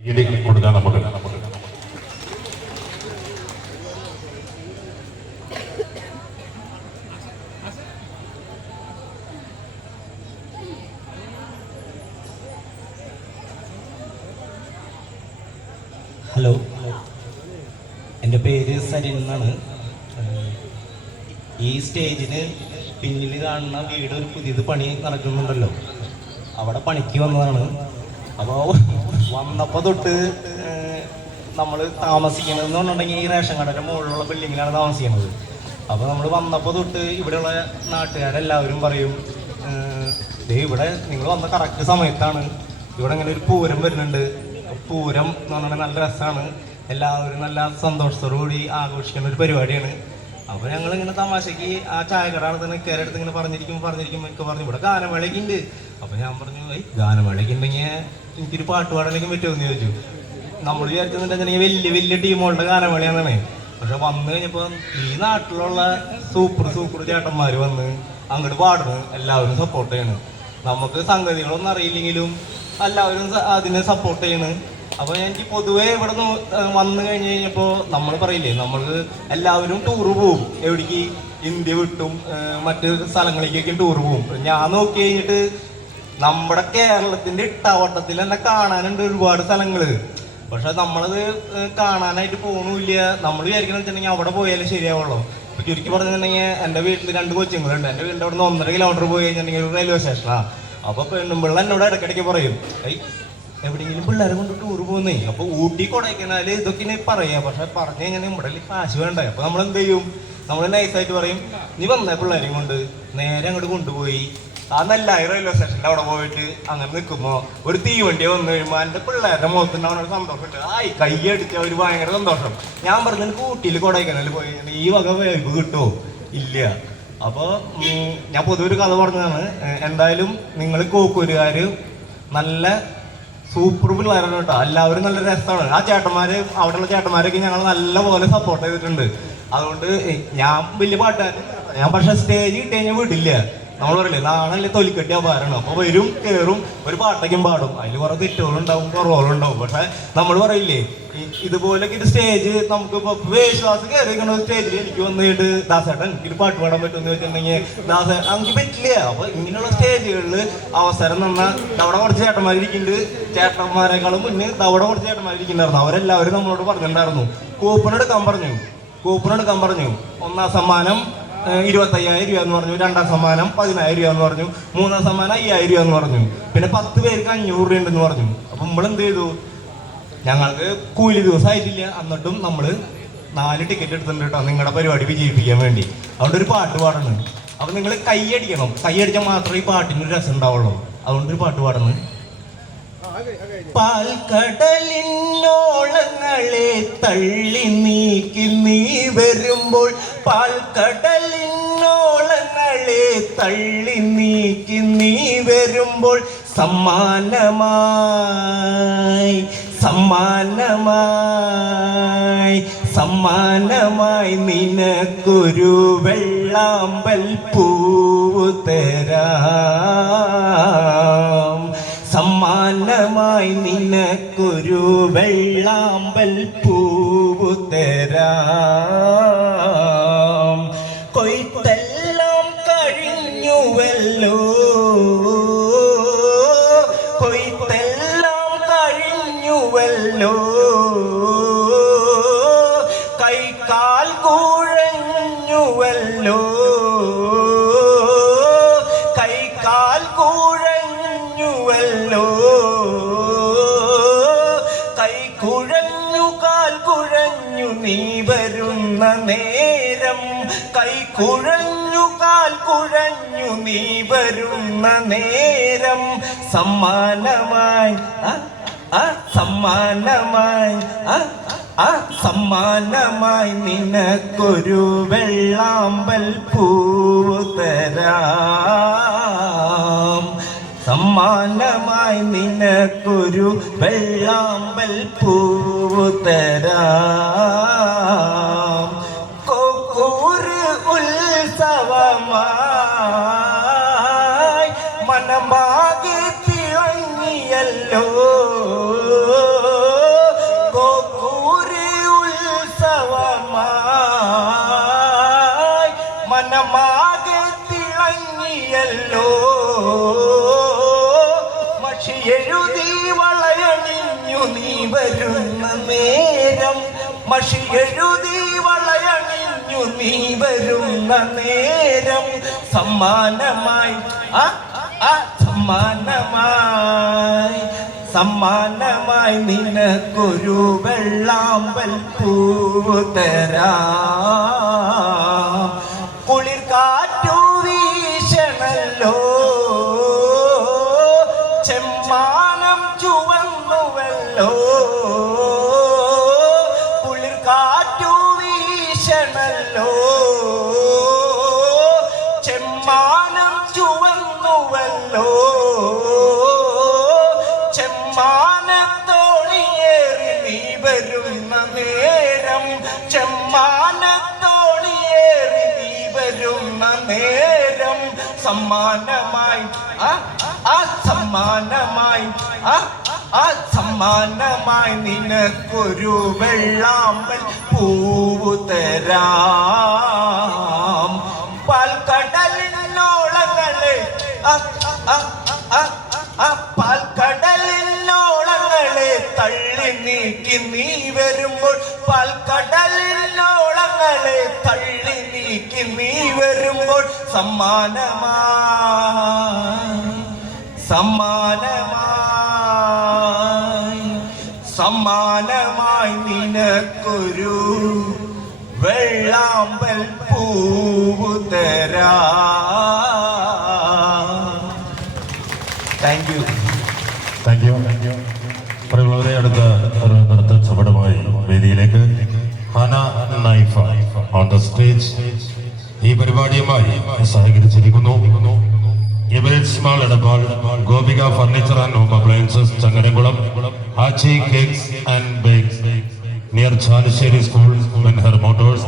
കൊടുക്കാൻ നമുക്ക് ഹലോ, എൻ്റെ പേര് സരിൻ എന്നാണ്. ഈ സ്റ്റേജിന് പിന്നിൽ കാണുന്ന വീട് ഒരു പുതിയത് പണി നടക്കുന്നുണ്ടല്ലോ, അവിടെ പണിക്ക് വന്നതാണ്. അപ്പോൾ വന്നപ്പോൾ തൊട്ട് നമ്മൾ താമസിക്കണമെന്ന് പറഞ്ഞിട്ടുണ്ടെങ്കിൽ ഈ റേഷൻ കടയുടെ മുകളിലുള്ള ബിൽഡിങ്ങിലാണ് താമസിക്കുന്നത്. അപ്പോൾ നമ്മൾ വന്നപ്പോൾ തൊട്ട് ഇവിടെയുള്ള നാട്ടുകാരെല്ലാവരും പറയും, ഇവിടെ നിങ്ങൾ വന്ന കറക്റ്റ് സമയത്താണ്, ഇവിടെ ഇങ്ങനെ ഒരു പൂരം വരുന്നുണ്ട്. പൂരം എന്ന് പറഞ്ഞാൽ നല്ല രസമാണ്, എല്ലാവരും നല്ല സന്തോഷത്തോടുകൂടി ആഘോഷിക്കുന്ന ഒരു പരിപാടിയാണ്. അപ്പോൾ ഞങ്ങളിങ്ങനെ തമാശയ്ക്ക് ആ ചായക്കട തന്നെ കയറെടുത്ത് ഇങ്ങനെ പറഞ്ഞിരിക്കും ഒക്കെ പറഞ്ഞു ഇവിടെ ഗാനമേളയ്ക്ക് ഉണ്ട്. അപ്പോൾ ഞാൻ പറഞ്ഞു, ഗാനമേളയ്ക്ക് ഉണ്ടെങ്കിൽ എനിക്കൊരു പാട്ട് പാടാനൊക്കെ പറ്റുമെന്ന് ചോദിച്ചു. നമ്മൾ വിചാരിച്ചെന്നുണ്ടെങ്കിൽ വലിയ വലിയ ടീമുകളുടെ ഗാനമേളയാണെന്നാണ്. പക്ഷെ വന്നു കഴിഞ്ഞപ്പോൾ ഈ നാട്ടിലുള്ള സൂപ്പർ ചേട്ടന്മാർ വന്ന് അങ്ങോട്ട് പാടുന്നു, എല്ലാവരും സപ്പോർട്ട് ചെയ്യണം. നമുക്ക് സംഗതികളൊന്നും അറിയില്ലെങ്കിലും എല്ലാവരും അതിനെ സപ്പോർട്ട് ചെയ്യണം. അപ്പോൾ എനിക്ക് പൊതുവേ ഇവിടെ വന്നു കഴിഞ്ഞപ്പോൾ നമ്മൾ പറയില്ലേ, നമ്മൾക്ക് എല്ലാവരും ടൂറ് പോവും, എവിടേക്ക് ഇന്ത്യ വിട്ടും മറ്റ് സ്ഥലങ്ങളിലേക്കൊക്കെ ടൂറ് പോവും. ഞാൻ നോക്കി കഴിഞ്ഞിട്ട് നമ്മുടെ കേരളത്തിൻ്റെ ഇട്ടാവട്ടത്തിൽ തന്നെ കാണാനുണ്ട് ഒരുപാട് സ്ഥലങ്ങൾ. പക്ഷെ നമ്മളത് കാണാനായിട്ട് പോകണില്ല. നമ്മൾ വിചാരിക്കണമെന്ന് വെച്ചിട്ടുണ്ടെങ്കിൽ അവിടെ പോയാലും ശരിയാവുള്ളൂ. ഇപ്പം ചുരുക്കി പറഞ്ഞിട്ടുണ്ടെങ്കിൽ എൻ്റെ വീട്ടിൽ 2 കൊച്ചുങ്ങളുണ്ട്. എൻ്റെ വീടിൻ്റെ അവിടെ നിന്ന് 1.5 കിലോമീറ്റർ പോയി കഴിഞ്ഞിട്ടുണ്ടെങ്കിൽ ഒരു റെയിൽവേ സ്റ്റേഷനാണ്. അപ്പോൾ പെണ്ണുമ്പിള്ള എന്നോട് ഇടയ്ക്കിടയ്ക്ക് പറയും, എവിടെയെങ്കിലും പിള്ളേരെ കൊണ്ട് ടൂർ പോകുന്നേ, അപ്പോൾ ഊട്ടി കൊടൈക്കനാൽ ഇതൊക്കെ പറയാം. പക്ഷെ പറഞ്ഞു കഴിഞ്ഞാൽ നമ്മുടെ കാശ് വേണ്ടേ. അപ്പോൾ നമ്മൾ എന്ത് ചെയ്യും, നമ്മൾ നൈസായിട്ട് പറയും, നീ വന്നേ പിള്ളേരെയും കൊണ്ട് നേരെ അങ്ങോട്ട് കൊണ്ടുപോയി ആ നെല്ലായി റെയിൽവേ സ്റ്റേഷനിൽ അവിടെ പോയിട്ട് അങ്ങനെ നിൽക്കുമ്പോൾ ഒരു തീവണ്ടി വന്നു കഴിയുമ്പോൾ എൻ്റെ പിള്ളേരുടെ മുഖത്തുണ്ടാവുന്ന ഒരു സന്തോഷമുണ്ട്. കൈ അടിച്ച ഒരു ഭയങ്കര സന്തോഷം. ഞാൻ പറഞ്ഞു, എനിക്ക് ഊട്ടിയിൽ കൊടൈക്കനാൽ പോയി ഈ വക വൈബ് കിട്ടുമോ? ഇല്ല. അപ്പോൾ ഞാൻ പൊതുവെ ഒരു കഥ പറഞ്ഞതാണ്. എന്തായാലും നിങ്ങൾ കോക്കൂരുകാർ നല്ല സൂപ്പർ പിള്ളേരാണ് കേട്ടോ, എല്ലാവരും നല്ല രസമാണ്. ആ ചേട്ടന്മാർ, അവിടെയുള്ള ചേട്ടന്മാരൊക്കെ ഞങ്ങൾ നല്ല പോലെ സപ്പോർട്ട് ചെയ്തിട്ടുണ്ട്. അതുകൊണ്ട് ഞാൻ വലിയ പാട്ടുകാരൻ, ഞാൻ പക്ഷേ സ്റ്റേജ് കിട്ടി കഴിഞ്ഞാൽ വിടില്ല. നമ്മൾ പറയില്ലേ, നാളല്ലേ തൊലിക്കെട്ടി അപാരമാണ്. അപ്പോൾ വരും കയറും ഒരു പാട്ടൊക്കെയും പാടും. അതിൽ കുറേ തെറ്റുകളുണ്ടാവും, കുറവുകളുണ്ടാവും. പക്ഷെ നമ്മൾ പറയില്ലേ, ഇതുപോലൊക്കെ ഒരു സ്റ്റേജ് നമുക്കിപ്പോൾ വിശ്വാസം കയറിയിരിക്കുന്ന ഒരു സ്റ്റേജിൽ എനിക്ക് വന്നിട്ട് ദാസേട്ടൻ എനിക്കൊരു പാട്ട് പാടാൻ പറ്റുമെന്ന് വെച്ചിട്ടുണ്ടെങ്കിൽ എനിക്ക് പറ്റില്ല. അപ്പോൾ ഇങ്ങനെയുള്ള സ്റ്റേജുകളിൽ അവസരം തന്നാൽ അവിടെ കുറച്ച് ചേട്ടന്മാരിക്കുന്നുണ്ട്, ചേട്ടന്മാരെക്കാളും മുന്നേ അവിടെ കുറച്ച് ചേട്ടന്മാരിക്കുന്നുണ്ടായിരുന്നു. അവരെല്ലാവരും നമ്മളോട് പറഞ്ഞിട്ടുണ്ടായിരുന്നു, കൂപ്പൺ എടുക്കാൻ പറഞ്ഞു. 1ാം സമ്മാനം 25,000 രൂപ എന്ന് പറഞ്ഞു, 2ാം സമ്മാനം 10,000 രൂപ എന്ന് പറഞ്ഞു, 3ാം സമ്മാനം 5,000 രൂപ എന്ന് പറഞ്ഞു, പിന്നെ 10 പേർക്ക് 500 രൂപ ഉണ്ടെന്ന് പറഞ്ഞു. അപ്പം നമ്മളെന്ത് ചെയ്തു, ഞങ്ങൾക്ക് കൂലി ദിവസമായിട്ടില്ല, എന്നിട്ടും നമ്മൾ 4 ടിക്കറ്റ് എടുത്തിട്ടുണ്ട് കേട്ടോ നിങ്ങളുടെ പരിപാടി വിജയിപ്പിക്കാൻ വേണ്ടി. അതുകൊണ്ട് ഒരു പാട്ട് പാടണം. അപ്പം നിങ്ങൾ കൈയടിക്കണം, കൈയടിച്ചാൽ മാത്രമേ ഈ പാട്ടിനൊരു രസം ഉണ്ടാവുള്ളൂ. അതുകൊണ്ടൊരു പാട്ട് പാടണം. പാൽക്കടലിനോളങ്ങളെ തള്ളി നീക്കി നീ വരുമ്പോൾ, പാൽക്കടലിനോളങ്ങളെ തള്ളി നീക്കി നീ വരുമ്പോൾ, സമ്മാനമായി നിനക്കൊരു വെള്ളാമ്പൽ പൂവ് തരാം. സമ്മാനമായി നിനക്കൊരു വെള്ളാമ്പൽ പൂവ് തരാം. കൊയ്ത്തെല്ലാം കഴിഞ്ഞുവല്ലോ, കൊയ്ത്തെല്ലാം കഴിഞ്ഞുവല്ലോ, കൈകാൽ കുഴഞ്ഞുവല്ലോ, കൈകാൽ കുഴഞ്ഞുവല്ലോ, കൈ കുഴഞ്ഞു കാൽ കുഴഞ്ഞു നീ വരുന്ന നേരം, കൈ കുഴഞ്ഞു കാൽ കുഴഞ്ഞു നീ വരുന്ന നേരം, സമ്മാനമായി സമ്മാനമായി നിനക്കൊരു വെള്ളാമ്പൽ പൂവ് തരാം. സമ്മാനമായി നിനക്കൊരു വെള്ളാമ്പൽ പൂവ് തരാം. കൊക്കൂര് ഉത്സവമായി മനമാകെ തിളങ്ങിയല്ലോ, വരുന്ന നേരം മഷി എഴുതി വളയണിഞ്ഞു നീ വരുന്ന നേരം സമ്മാനമായി സമ്മാനമായി നിനക്കൊരു വെള്ളാമ്പൽ പൂവ് തരാം കുളിർ കാറ്റു വീശണല്ലോ ചെമ്മാനം ചുവന്നുവല്ലോ കുളിർ കാറ്റു വീശണല്ലോ ചെമ്മാനം ചുവന്നുവല്ലോ ചെമ്മാനത്തോളിയേറി നീ വരുന്ന നേരം ചെമ്മാനത്തോളിയേറി നീ വരുന്ന നേരം സമ്മാനമായി സമ്മാനമായി നിനക്കൊരു വെള്ളാമ്പൽ പൂവ് തരാം പാൽക്കടലിനോളങ്ങളെ പാൽക്കടലിനോളങ്ങളെ തള്ളി നീക്കി നീ വരുമ്പോൾ പാൽക്കടലിനോളങ്ങളെ തള്ളി നീക്കി നീ വരുമ്പോൾ സമ്മാനമായി നിനക്കൊരു വെള്ളാമ്പൽ പൂവ് തരാം. Thank you. പ്രിയമുള്ളവരെ, അടുത്ത ഒരു നൃത്ത ചുവടുമായി വേദിയിലേക്ക് Hana Naifa on the stage ഈ പരിപാടിയുമായി സഹകരിച്ചിരിക്കുന്നു. Emirates mall Edappal, Gopika furniture and home appliances Changaramkulam, Aachi cakes and bakes near Chalissery school, Menhar Motors,